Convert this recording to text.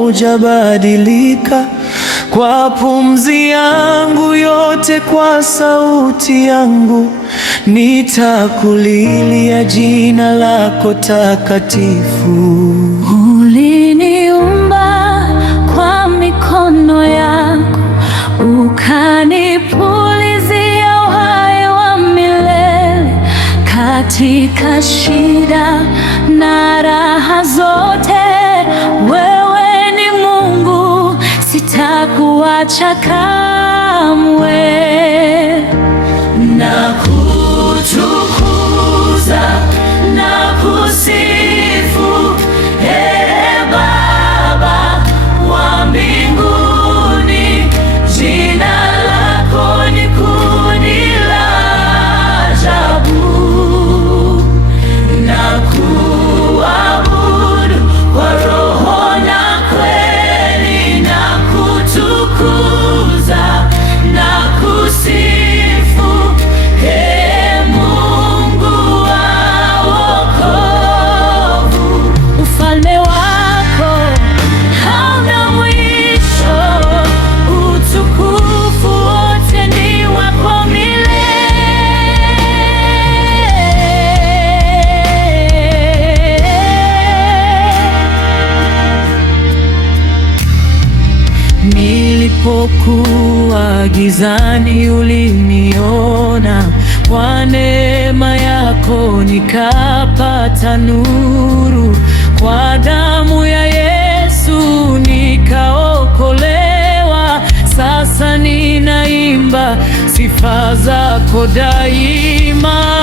haujabadilika. Kwa pumzi yangu yote, kwa sauti yangu, nitakulilia jina lako takatifu. Uliniumba kwa mikono yako, ukanipulizia uhai wa milele. Katika shida na raha zote, wewe ni Mungu, sitakuacha kamwe. Nakutukuza na kusifu, Ee Baba wa mbinguni. Jina lako ni kuni la ajabu. Nakuabudu kwa roho na kweli, nakutukuza na kusifu, Ee Mungu wa wokovu. Ufalme wako hauna mwisho, utukufu wote ni wako milele. Nilipokuwa gizani, uliniona, kwa neema yako nikapata nuru. Kwa damu ya Yesu nikaokolewa. Sasa ninaimba sifa zako daima.